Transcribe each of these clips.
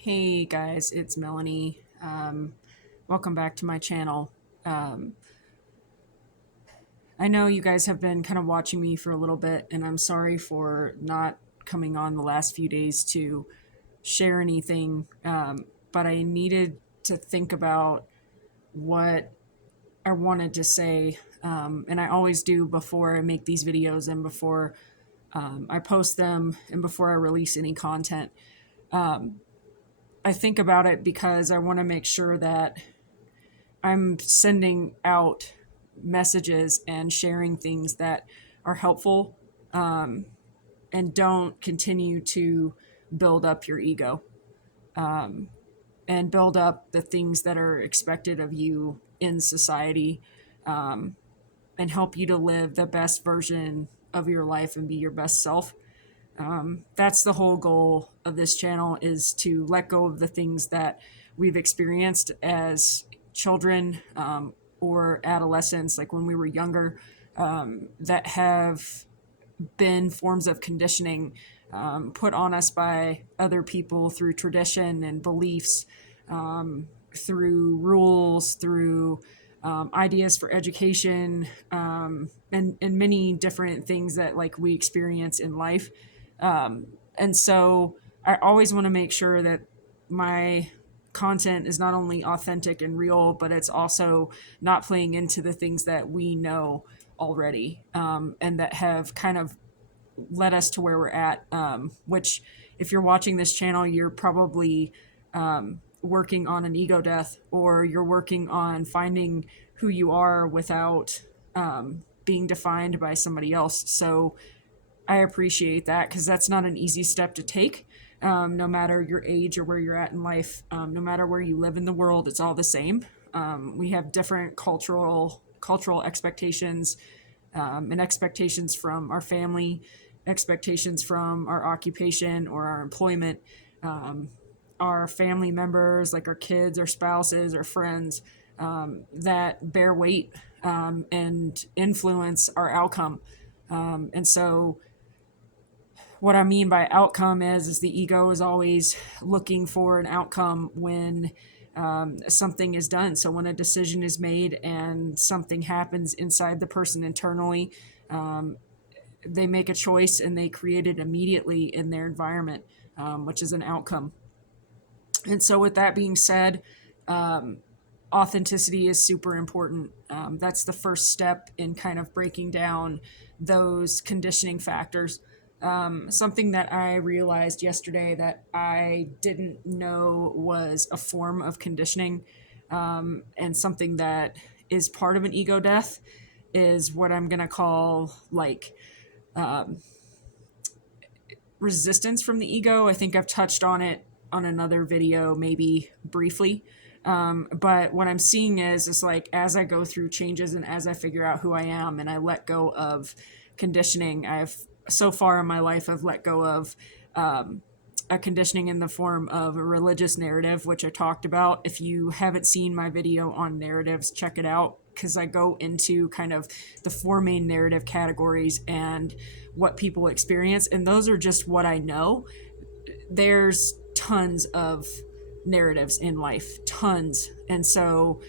Hey guys, it's Melanie. Welcome back to my channel. Um, I know you guys have been kind of watching me for a little bit, and I'm sorry for not coming on the last few days to share anything, but I needed to think about what I wanted to say, and I always do before I make these videos and before I post them and before I release any content. I think about it because I want to make sure that I'm sending out messages and sharing things that are helpful, and don't continue to build up your ego, and build up the things that are expected of you in society, and help you to live the best version of your life and be your best self. That's the whole goal of this channel, is to let go of the things that we've experienced as children, or adolescents, like when we were younger, that have been forms of conditioning, put on us by other people through tradition and beliefs, through rules, through ideas for education, and many different things that like we experience in life. And so I always want to make sure that my content is not only authentic and real, but it's also not playing into the things that we know already, and that have kind of led us to where we're at. Which, if you're watching this channel, you're probably working on an ego death, or you're working on finding who you are without being defined by somebody else. So I appreciate that, because that's not an easy step to take. No matter your age or where you're at in life, no matter where you live in the world, it's all the same. We have different cultural expectations, and expectations from our family, expectations from our occupation or our employment, our family members, like our kids, our spouses, our friends, that bear weight, and influence our outcome. And so what I mean by outcome is the ego is always looking for an outcome when something is done. So when a decision is made and something happens inside the person internally, they make a choice and they create it immediately in their environment, which is an outcome. And so with that being said, authenticity is super important. That's the first step in kind of breaking down those conditioning factors. Something that I realized yesterday that I didn't know was a form of conditioning, and something that is part of an ego death, is what I'm going to call like resistance from the ego. I think I've touched on it on another video, maybe briefly. But what I'm seeing is like, as I go through changes and as I figure out who I am and I let go of conditioning, so far in my life, I've let go of a conditioning in the form of a religious narrative, which I talked about. If you haven't seen my video on narratives, check it out, because I go into kind of the four main narrative categories and what people experience. And those are just what I know. There's tons of narratives in life, tons. And so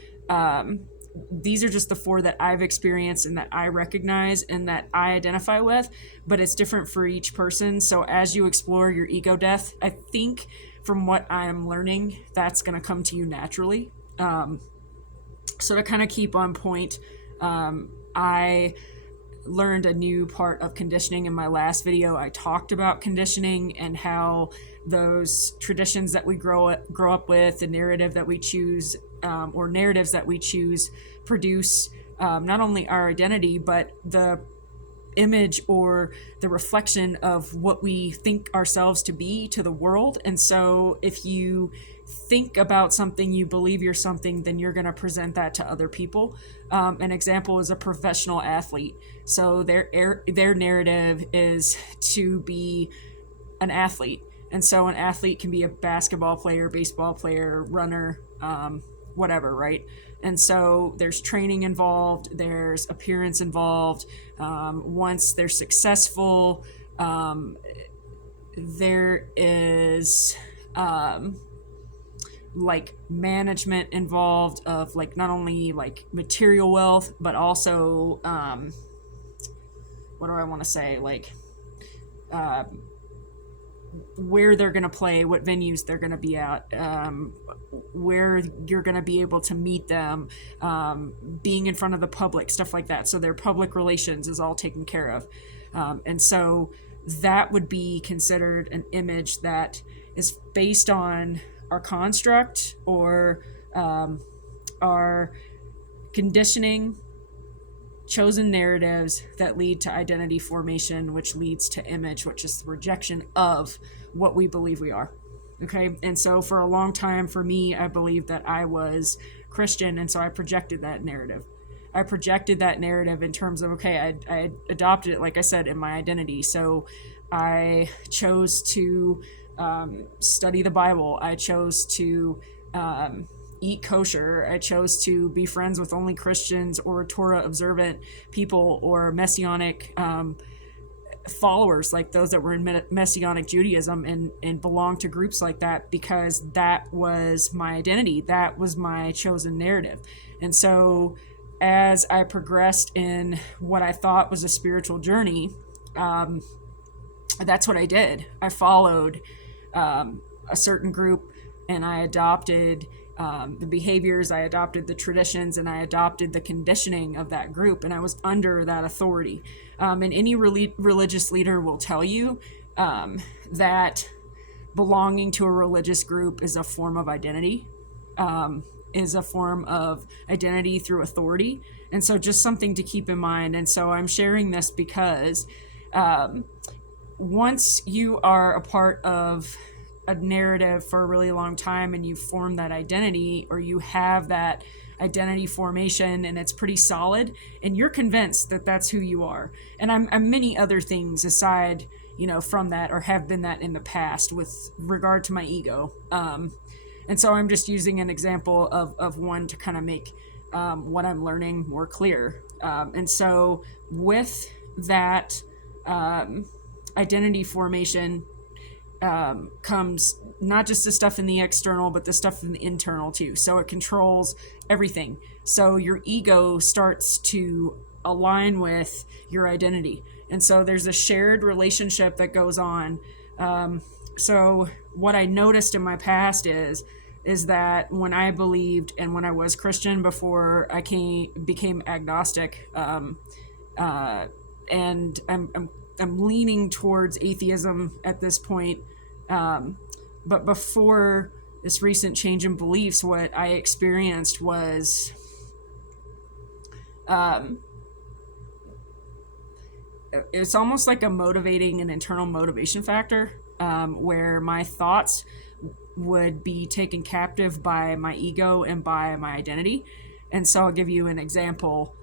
these are just the four that I've experienced and that I recognize and that I identify with, but it's different for each person. So as you explore your ego death, I think from what I'm learning, that's going to come to you naturally. So to kind of keep on point, I learned a new part of conditioning in my last video. I talked about conditioning and how those traditions that we grow up with, the narrative that we choose, or narratives that we choose, produce not only our identity, but the image or the reflection of what we think ourselves to be to the world. And so if you think about something, you believe you're something, then you're going to present that to other people. An example is a professional athlete. So their narrative is to be an athlete. And so an athlete can be a basketball player, baseball player, runner, whatever, right? And so there's training involved, there's appearance involved. Once they're successful, there is like management involved of like not only like material wealth, but also what do I want to say, like uh, where they're going to play, what venues they're going to be at, where you're going to be able to meet them, being in front of the public, stuff like that. So their public relations is all taken care of. And so that would be considered an image that is based on our construct or our conditioning, chosen narratives that lead to identity formation, which leads to image, which is the rejection of what we believe we are. Okay. And so for a long time, for me, I believed that I was Christian. And so I projected that narrative. I projected that narrative in terms of, okay, I adopted it, like I said, in my identity. So I chose to study the Bible. I chose to eat kosher. I chose to be friends with only Christians or Torah observant people or Messianic followers, like those that were in Messianic Judaism, and belonged to groups like that because that was my identity. That was my chosen narrative. And so as I progressed in what I thought was a spiritual journey, that's what I did. I followed a certain group, and I adopted the behaviors, I adopted the traditions, and I adopted the conditioning of that group, and I was under that authority. And any religious leader will tell you that belonging to a religious group is a form of identity, is a form of identity through authority. And so just something to keep in mind. And so I'm sharing this because once you are a part of a narrative for a really long time and you form that identity, or you have that identity formation and it's pretty solid and you're convinced that that's who you are. And I'm many other things aside, from that, or have been that in the past with regard to my ego. And so I'm just using an example of one to kind of make what I'm learning more clear. And so with that identity formation, comes not just the stuff in the external, but the stuff in the internal too. So it controls everything. So your ego starts to align with your identity. And so there's a shared relationship that goes on. So what I noticed in my past is that when I believed and when I was Christian before I became agnostic, and I'm leaning towards atheism at this point. But before this recent change in beliefs, what I experienced was it's almost like an internal motivation factor, where my thoughts would be taken captive by my ego and by my identity. And so I'll give you an example.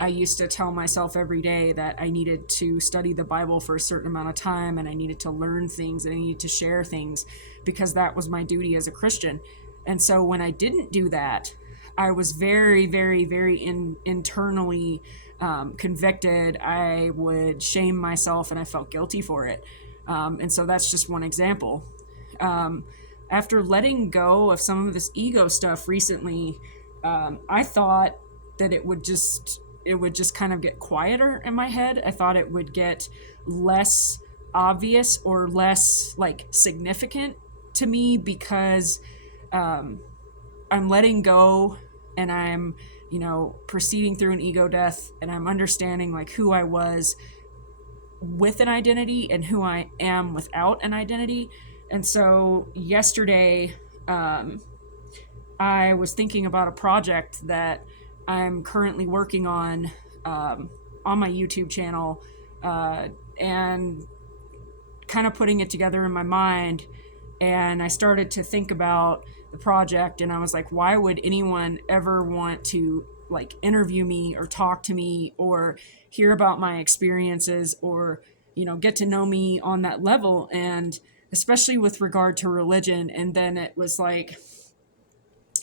I used to tell myself every day that I needed to study the Bible for a certain amount of time, and I needed to learn things, and I needed to share things because that was my duty as a Christian. And so when I didn't do that, I was very, very, very internally convicted. I would shame myself and I felt guilty for it. And so that's just one example. After letting go of some of this ego stuff recently, I thought that it would just kind of get quieter in my head. I thought it would get less obvious or less like significant to me because I'm letting go and I'm, proceeding through an ego death, and I'm understanding like who I was with an identity and who I am without an identity. And so yesterday, I was thinking about a project that I'm currently working on my YouTube channel, and kind of putting it together in my mind. And I started to think about the project, and I was like, why would anyone ever want to like interview me or talk to me or hear about my experiences or, get to know me on that level? And especially with regard to religion. And then it was like,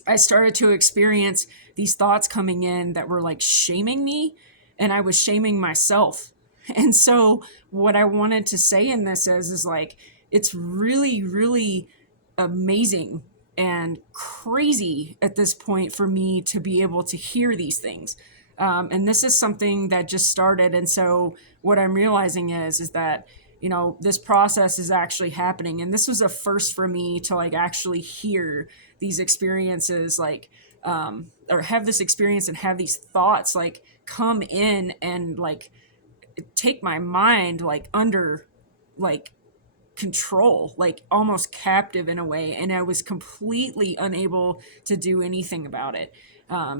I started to experience these thoughts coming in that were like shaming me, and I was shaming myself. And so what I wanted to say in this is like, it's really, really amazing and crazy at this point for me to be able to hear these things. And this is something that just started. And so what I'm realizing is that, you know, this process is actually happening. And this was a first for me to like actually hear these experiences, like, or have this experience and have these thoughts like come in and like take my mind like under like control, like almost captive in a way. And I was completely unable to do anything about it.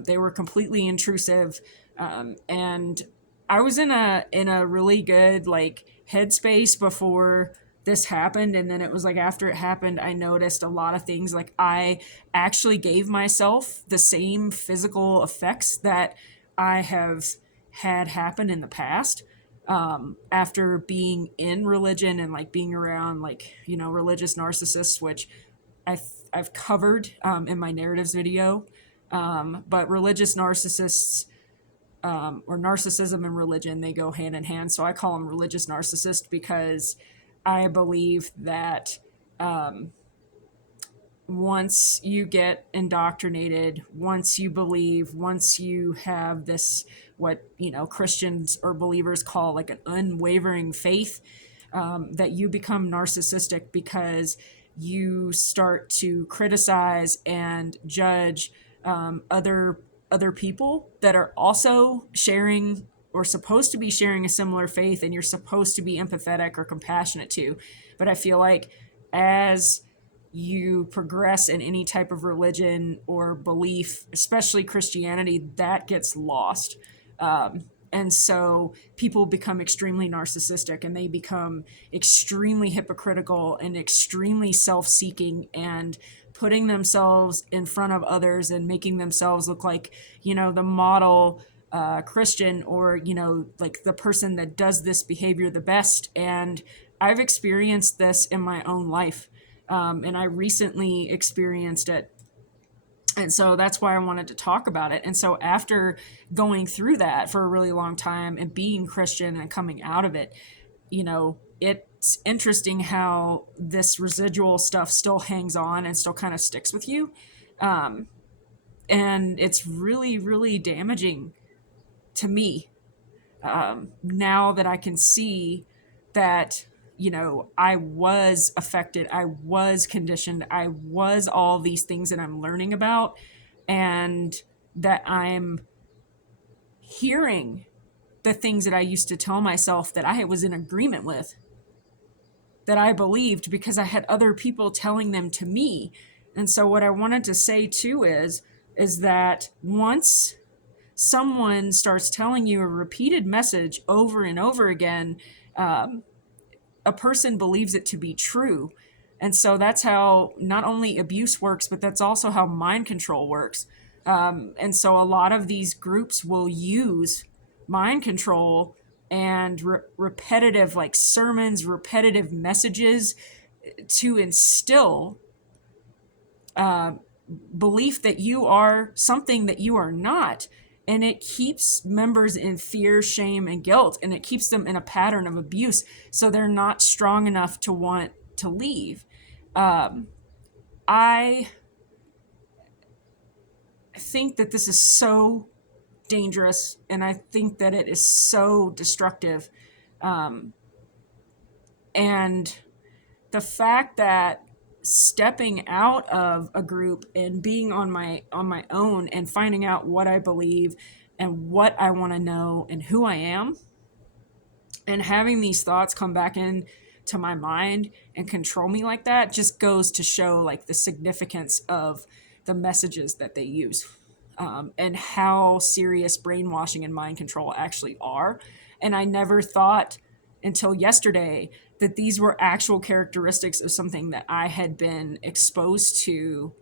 They were completely intrusive. And I was in a really good like headspace before this happened. And then it was like after it happened, I noticed a lot of things. Like I actually gave myself the same physical effects that I have had happen in the past, after being in religion and like being around like, you know, religious narcissists, which I've covered, in my narratives video. But religious narcissists, or narcissism and religion, they go hand in hand. So I call them religious narcissist because I believe that, once you get indoctrinated, once you believe, once you have this, what, you know, Christians or believers call like an unwavering faith, that you become narcissistic because you start to criticize and judge, other people that are also sharing or supposed to be sharing a similar faith, and you're supposed to be empathetic or compassionate to. But I feel like as you progress in any type of religion or belief, especially Christianity, that gets lost. And so people become extremely narcissistic, and they become extremely hypocritical and extremely self-seeking and putting themselves in front of others and making themselves look like, you know, the model, Christian, or, you know, like the person that does this behavior the best. And I've experienced this in my own life. And I recently experienced it. And so that's why I wanted to talk about it. And so after going through that for a really long time and being Christian and coming out of it, you know, it's interesting how this residual stuff still hangs on and still kind of sticks with you. And it's really, really damaging to me, now that I can see that, you know, I was affected, I was conditioned, I was all these things that I'm learning about, and that I'm hearing the things that I used to tell myself that I was in agreement with, that I believed because I had other people telling them to me. And so what I wanted to say too is that once someone starts telling you a repeated message over and over again, a person believes it to be true. And so that's how not only abuse works, but that's also how mind control works. And so a lot of these groups will use mind control and repetitive, like sermons, repetitive messages to instill belief that you are something that you are not. And it keeps members in fear, shame, and guilt, and it keeps them in a pattern of abuse. So they're not strong enough to want to leave. I think that this is so dangerous, and I think that it is so destructive. And the fact that stepping out of a group and being on my own and finding out what I believe and what I want to know and who I am, and having these thoughts come back in to my mind and control me like that, just goes to show like the significance of the messages that they use, and how serious brainwashing and mind control actually are. And I never thought until yesterday that these were actual characteristics of something that I had been exposed to,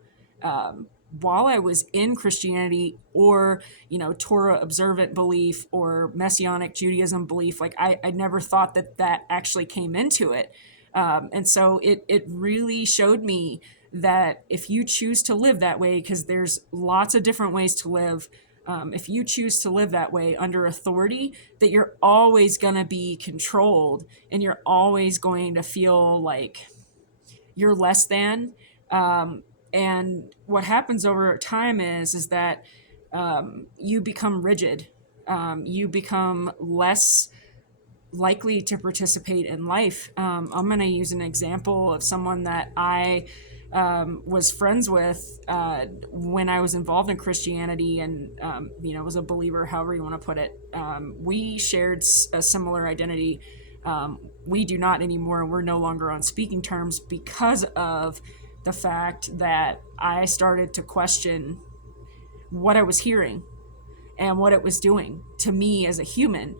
while I was in Christianity, or, you know, Torah observant belief or Messianic Judaism belief. Like I never thought that actually came into it. And so it really showed me that if you choose to live that way, because there's lots of different ways to live, if you choose to live that way under authority, that you're always going to be controlled, and you're always going to feel like you're less than. And what happens over time is that you become rigid. You become less likely to participate in life. I'm going to use an example of someone that I was friends with when I was involved in Christianity and, was a believer, however you want to put it. We shared a similar identity. We do not anymore. We're no longer on speaking terms because of the fact that I started to question what I was hearing and what it was doing to me as a human.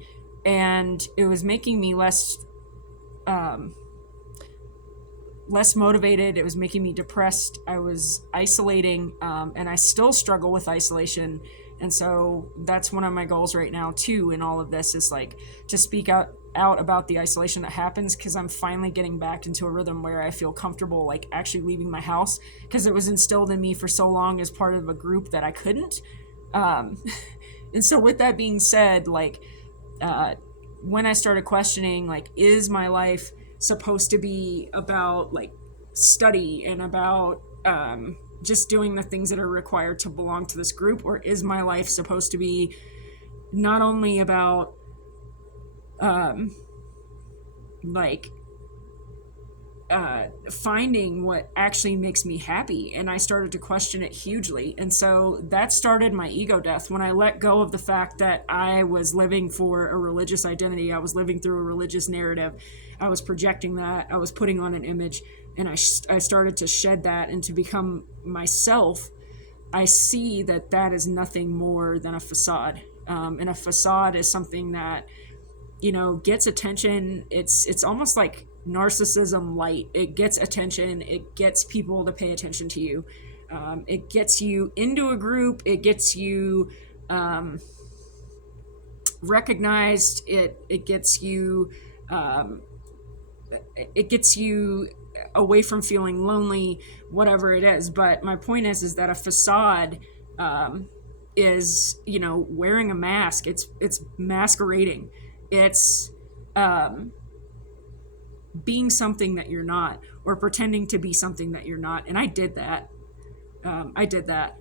And it was making me um, less motivated. It was making me depressed. I was isolating, and I still struggle with isolation. And so that's one of my goals right now too in all of this is like to speak out about the isolation that happens, because I'm finally getting back into a rhythm where I feel comfortable like actually leaving my house, because it was instilled in me for so long as part of a group that I couldn't. um, and so with that being said, like uh, when I started questioning, like, is my life supposed to be about like study and about just doing the things that are required to belong to this group, or is my life supposed to be not only about um, like finding what actually makes me happy? And I started to question it hugely. And so that started my ego death when I let go of the fact that I was living for a religious identity. I was living through a religious narrative. I was projecting that. I was putting on an image. And I started to shed that and to become myself. I see that that is nothing more than a facade. And a facade is something that gets attention. It's almost like narcissism light. It gets attention. It gets people to pay attention to you. It gets you into a group. It gets you recognized. It gets you um, it gets you away from feeling lonely, whatever it is. But my point is that a facade um, is wearing a mask. It's masquerading. It's um, being something that you're not, or pretending to be something that you're not. And I did that. I did that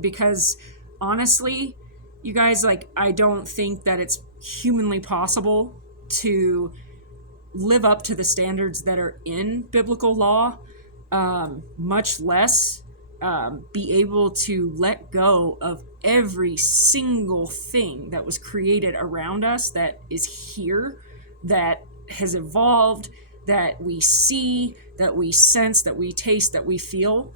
because honestly, you guys, like, I don't think that it's humanly possible to live up to the standards that are in biblical law, much less be able to let go of every single thing that was created around us, that is here, that has evolved, that we see, that we sense, that we taste, that we feel,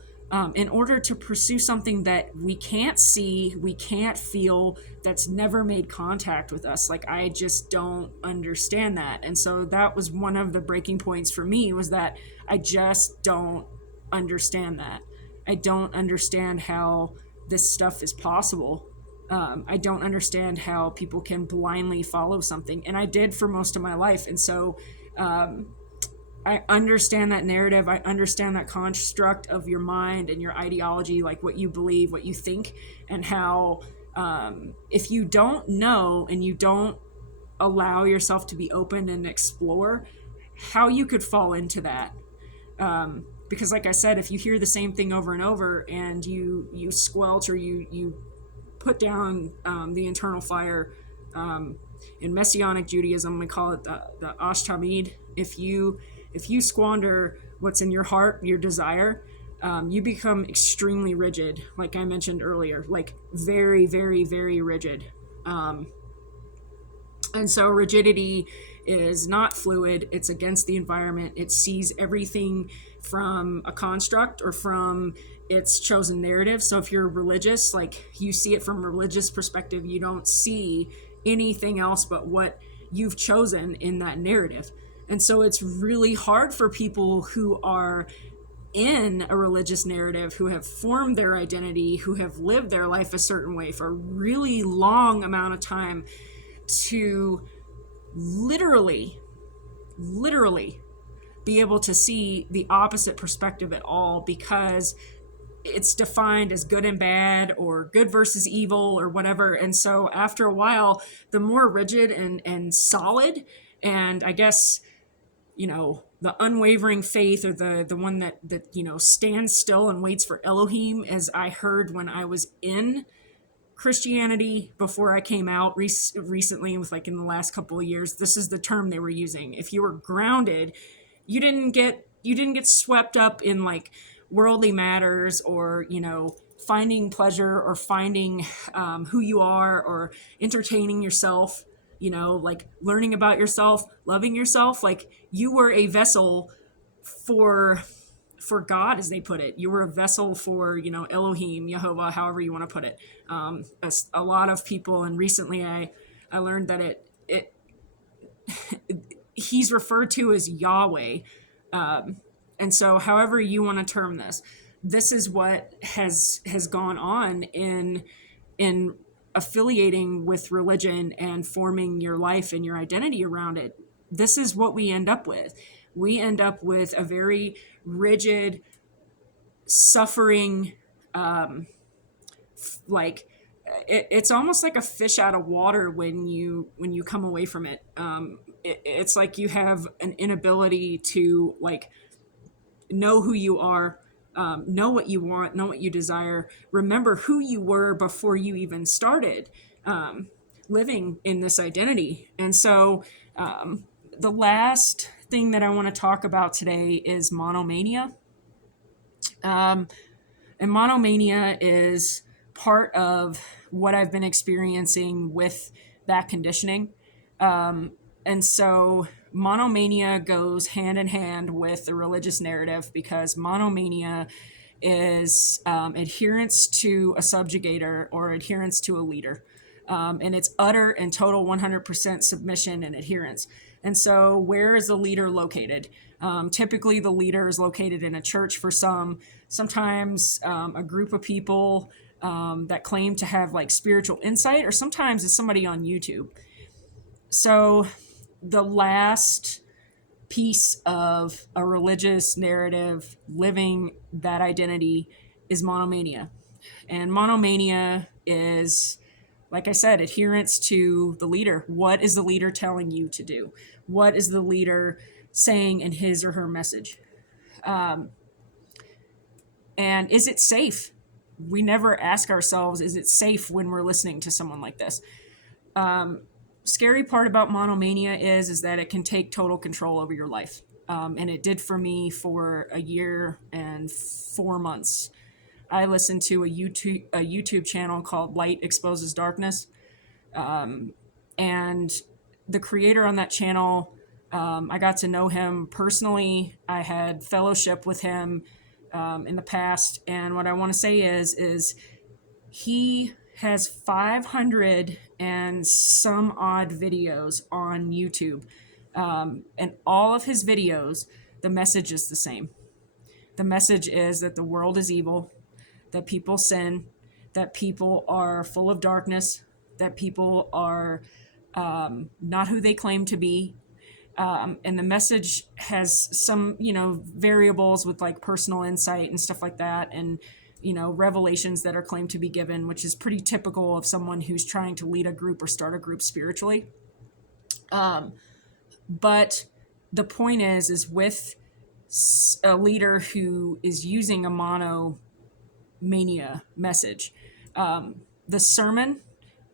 in order to pursue something that we can't see, we can't feel, that's never made contact with us. Like, I just don't understand that. And so that was one of the breaking points for me, was that I just don't understand that. I don't understand how this stuff is possible. I don't understand how people can blindly follow something. And I did for most of my life. And so I understand that narrative. I understand that construct of your mind and your ideology, like what you believe, what you think, and how if you don't know and you don't allow yourself to be open and explore, how you could fall into that. Because like I said, if you hear the same thing over and over and you squelch, or you put down the internal fire, in Messianic Judaism we call it the Ash Tamid. If you squander what's in your heart, your desire, you become extremely rigid, like I mentioned earlier, like very, very, very rigid. And so rigidity is not fluid. It's against the environment. It sees everything from a construct or from its chosen narrative. So if you're religious, like, you see it from a religious perspective, you don't see anything else but what you've chosen in that narrative. And so it's really hard for people who are in a religious narrative, who have formed their identity, who have lived their life a certain way for a really long amount of time, to literally be able to see the opposite perspective at all, because it's defined as good and bad, or good versus evil, or whatever. And so after a while, the more rigid and solid, and I guess the unwavering faith, or the one that stands still and waits for Elohim, as I heard when I was in Christianity before I came out recently, with like in the last couple of years. This is the term they were using. If you were grounded, you didn't get swept up in like worldly matters, or finding pleasure, or finding who you are, or entertaining yourself, like learning about yourself, loving yourself. Like, you were a vessel for God, as they put it. You were a vessel for Elohim, Jehovah, however you want to put it. A lot of people, and recently I learned that it he's referred to as Yahweh. And so, however you want to term this is what has gone on in affiliating with religion and forming your life and your identity around it. This is what we end up with. We end up with a very rigid, suffering, like it's almost like a fish out of water when you come away from it. It's like you have an inability to like know who you are, know what you want, know what you desire, remember who you were before you even started living in this identity. And so the last thing that I want to talk about today is monomania. And monomania is part of what I've been experiencing with that conditioning. And so monomania goes hand in hand with the religious narrative, because monomania is adherence to a subjugator, or adherence to a leader. And it's utter and total 100% submission and adherence. And so where is the leader located? Typically the leader is located in a church for sometimes a group of people that claim to have like spiritual insight, or sometimes it's somebody on YouTube. So the last piece of a religious narrative living that identity is monomania. And monomania is, like I said, adherence to the leader. What is the leader telling you to do? What is the leader saying in his or her message? And is it safe? We never ask ourselves, is it safe when we're listening to someone like this? Scary part about monomania is that it can take total control over your life. And it did for me for a year and 4 months. I listened to a YouTube channel called Light Exposes Darkness. And the creator on that channel, I got to know him personally. I had fellowship with him in the past. And what I want to say is he has 500 and some odd videos on YouTube. And all of his videos, the message is the same. The message is that the world is evil, that people sin, that people are full of darkness, that people are not who they claim to be. And the message has some, variables with like personal insight and stuff like that. And, revelations that are claimed to be given, which is pretty typical of someone who's trying to lead a group or start a group spiritually. But the point is with a leader who is using a monomania message, the sermon,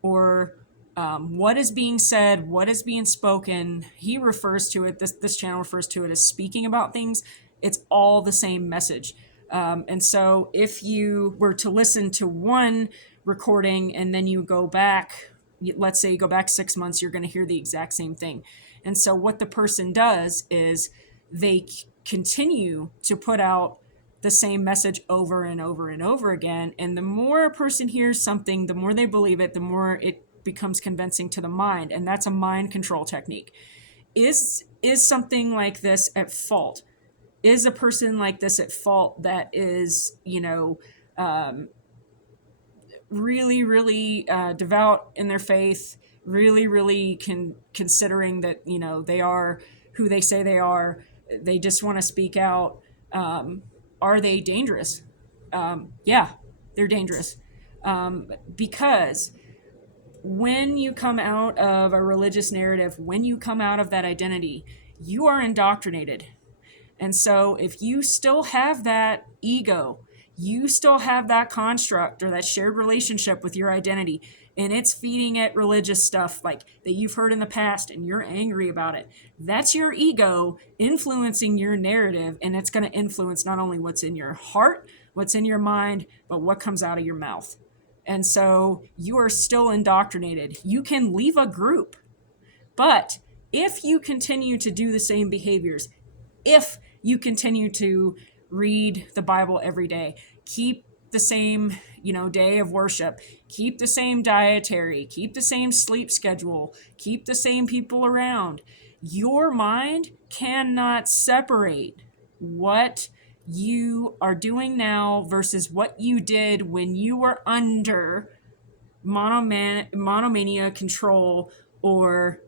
or what is being said, what is being spoken, he refers to it, this channel refers to it as speaking about things. It's all the same message. And so if you were to listen to one recording and then you go back, let's say you go back 6 months, you're going to hear the exact same thing. And so what the person does is they continue to put out the same message over and over and over again. And the more a person hears something, the more they believe it, the more it becomes convincing to the mind. And that's a mind control technique. Is something like this at fault? Is a person like this at fault that is, really, really devout in their faith, really, really considering that, they are who they say they are, they just want to speak out. Are they dangerous? Yeah, they're dangerous. Because when you come out of a religious narrative, when you come out of that identity, you are indoctrinated. And so if you still have that ego, you still have that construct or that shared relationship with your identity, and it's feeding it religious stuff like that you've heard in the past and you're angry about it, that's your ego influencing your narrative, and it's going to influence not only what's in your heart, what's in your mind, but what comes out of your mouth. And so you are still indoctrinated. You can leave a group, but if you continue to do the same behaviors, if you continue to read the Bible every day, keep the same, day of worship, keep the same dietary, keep the same sleep schedule, keep the same people around, your mind cannot separate what you are doing now versus what you did when you were under monomania control, or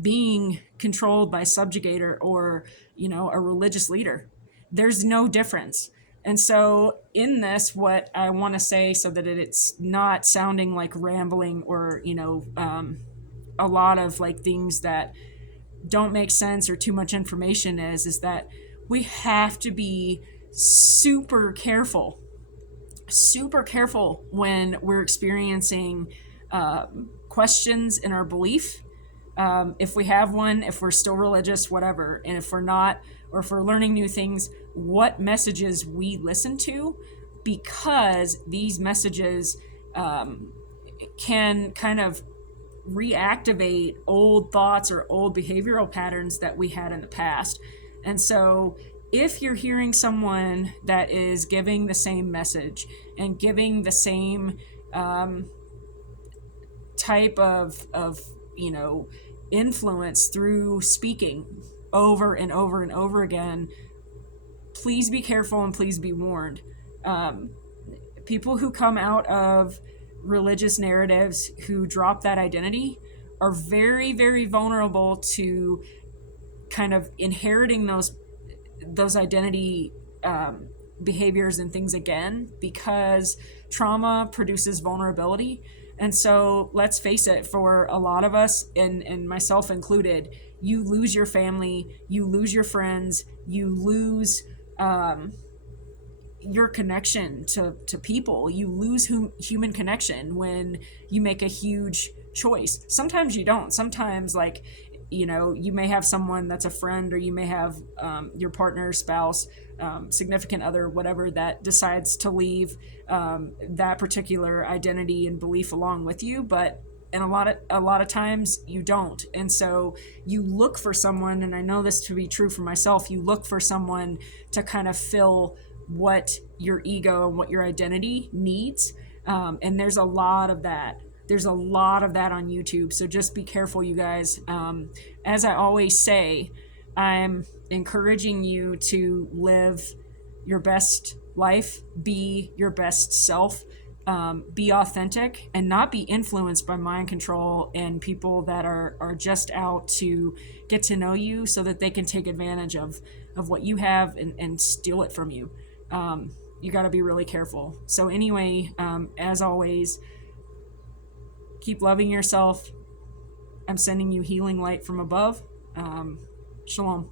being controlled by subjugator, or a religious leader. There's no difference. And so in this, what I want to say, so that it's not sounding like rambling or a lot of like things that don't make sense or too much information, is that we have to be super careful when we're experiencing questions in our belief. If we have one, if we're still religious, whatever, and if we're not, or if we're learning new things, what messages we listen to, because these messages can kind of reactivate old thoughts or old behavioral patterns that we had in the past. And so if you're hearing someone that is giving the same message and giving the same type of influence through speaking over and over and over again, please be careful and please be warned. People who come out of religious narratives who drop that identity are very, very vulnerable to kind of inheriting those identity behaviors and things again, because trauma produces vulnerability. And so let's face it, for a lot of us, and myself included, you lose your family, you lose your friends, you lose your connection to people, you lose human connection when you make a huge choice. Sometimes you don't. Sometimes, like, you may have someone that's a friend, or you may have your partner, spouse, significant other, whatever, that decides to leave that particular identity and belief along with you. But and a lot of times you don't. And so you look for someone, and I know this to be true for myself, you look for someone to kind of fill what your ego and what your identity needs. And there's a lot of that. There's a lot of that on YouTube. So just be careful, you guys. As I always say, I'm encouraging you to live your best life, be your best self, be authentic, and not be influenced by mind control and people that are just out to get to know you so that they can take advantage of what you have and steal it from you. You got to be really careful. So anyway, as always, keep loving yourself. I'm sending you healing light from above. Shalom.